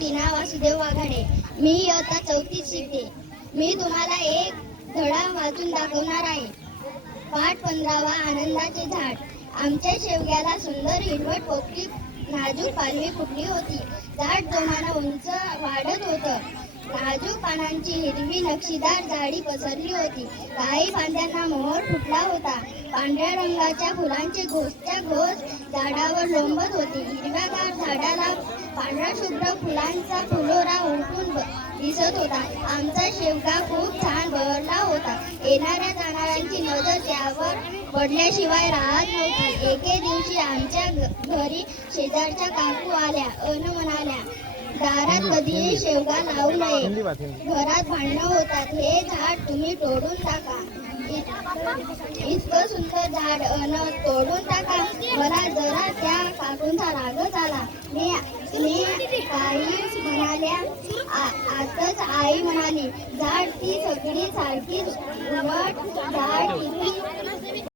टीना वासुदेव वाघाडे मी आता चौथीत शिकते मी तुम्हाला एक धडा वाचून दाखवणार आहे. पाठ पंधरावा आनंदाचे झाड. आमच्या शेवग्याला सुंदर हिरवट पोपटी नाजूक पालवी फुटली होती. झाड जोमानं उंच वाढत होतं. नाजूक पानांची हिरवी नक्षीदार झाडी पसरली होती. काही फांद्यांना मोहर फुटला होता. पांढऱ्या रंगाच्या फुलांचे घोसच्या घोस झाडावर लोंबत होती. हिरव्या पांढरा शुभ्र फुलांचा फुलोरा उलटून दिसत होता. आमचा शेवगा खूप छान बहरला होता. येणाऱ्या जाणाऱ्यांची नजर त्यावर पडल्याशिवाय राहत नव्हती. एके दिवशी आमच्या घ- घरी शेजारच्या काकू आल्या. अन म्हणाल्या दारात कधीही शेवगा लावू नये. घरात भांडणं होतात. हे झाड तुम्ही तोडून टाका. इतकं सुंदर झाड अन तोडून टाका. मला झाला रागच आला मी मी काही म्हणाल्या आ- आताच आई म्हणाली झाड ती सगळी सारखीच उलट झाड किती